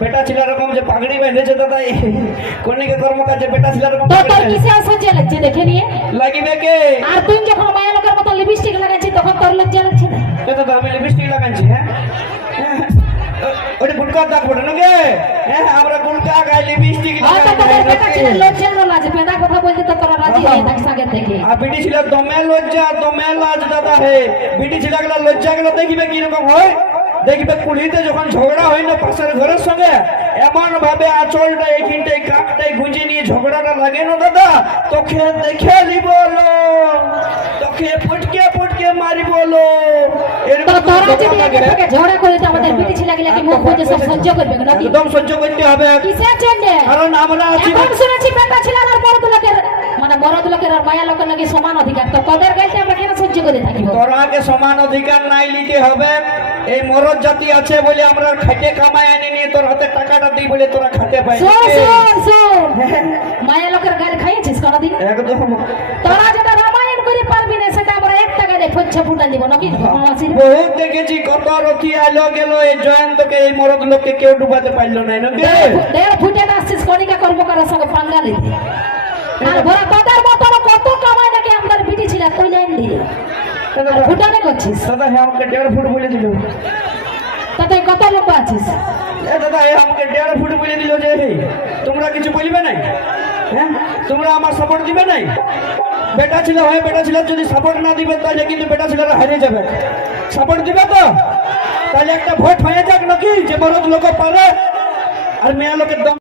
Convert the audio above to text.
বেটা ছিল এরকম যে পাগড়ি বেঁধেছে দাদা কন্যাকে কর্মকাজে বেটা ছিল এরকম তো তোর কিসে অসহ্য লাগছে দেখে নিয়ে? লাগিবে কে? আর তুই যখন মায়া লোকের মতো লিপস্টিক লাগাইছিস তখন তোর লজ্জা লাগছে না? দাদা আমি লিপস্টিক লাগাচ্ছি হ্যাঁ ওটা গুটকা দাগ পড়ে না গে হ্যাঁ আমরা গুটকা গাই লিপস্টিক তো তোদের বেটা ছিল লজ্জা না লাজ পেদা কথা বলতে তো তোরা রাজি হয়ে থাকিস আগে থেকে। আর বিটি ছিল দমে লজ্জা দমে লাজ দাদা হে বিটি ছিল গেলা লজ্জা গেলা দেখবে কি রকম হয় দেখবে কুড়িতে যখন ঝগড়া হয় না পাশের ঘরের সঙ্গে এমন ভাবে আঁচলটা এইখানটাই কাকটাই গুঁজে নিয়ে ঝগড়াটা লাগে না দাদা তোকে দেখে নিব তোকে ফটকে ফটকে মারিব তো তোরা যদি আগে থেকে ঝগড়া করে তো আমাদের বিটি ছিল গেলে কি মুখ বুঝে সব সহ্য করবে নাকি? একদম সহ্য করতে হবে কিসের জন্য? কারণ আমরা আছি এখন শুনেছি বেটা ছিল আর বড় লোকের মানে বড় লোকের আর মায়া লোকের লাগে সমান অধিকার, তো তোদের গাইতে আমরা কেন সহ্য করে থাকিব? তোরাকে সমান অধিকার নাই নিতে হবে এই মরদ জাতি আছে বলে আমরা খাইতে কামাই আনি নিয়ে তোর হাতে টাকাটা দিই বলে তোরা খেতে পাই মায়া লোকের গাড়ি খাইছিস কোনদিন? একদম তোরা যেটা রামায়ণ করে পারবি না সেটা আমরা এক টাকা দিয়ে ফচ্ছা ফুটা দিব নাকি? বহুত দেখেছি কত রথি আলো গেল এই জয়ন্তকে এই মরদ লোককে কেউ ডুবাতে পারলো না নাকি? 1.5 ফুটে আসছিস কণিকা কর্মকারের সঙ্গে পাঙ্গা নিতে আর বড় তোদের মতো কত কামাই নাকি আমাদের বিটি ছিল তুই লাইন দিলি ফুটানে করছিস দাদা হ্যাঁ আমাকে 1.5 ফুট বলে দিল তাতে কত লোক আছিস? দাদা আমাকে 1.5 ফুট বলে দিল যে তোমরা কিছু বলবে নাই হ্যাঁ তোমরা আমার সাপোর্ট দিবে নাই বেটা ছিল হয় বেটা ছিল যদি সাপোর্ট না দিবে তাহলে কিন্তু বেটা ছেলেরা হারিয়ে যাবে সাপোর্ট দিবে তো তাহলে একটা ভোট হয়ে যাক নাকি যে বড় লোক পারে আর মেয়া লোকের দম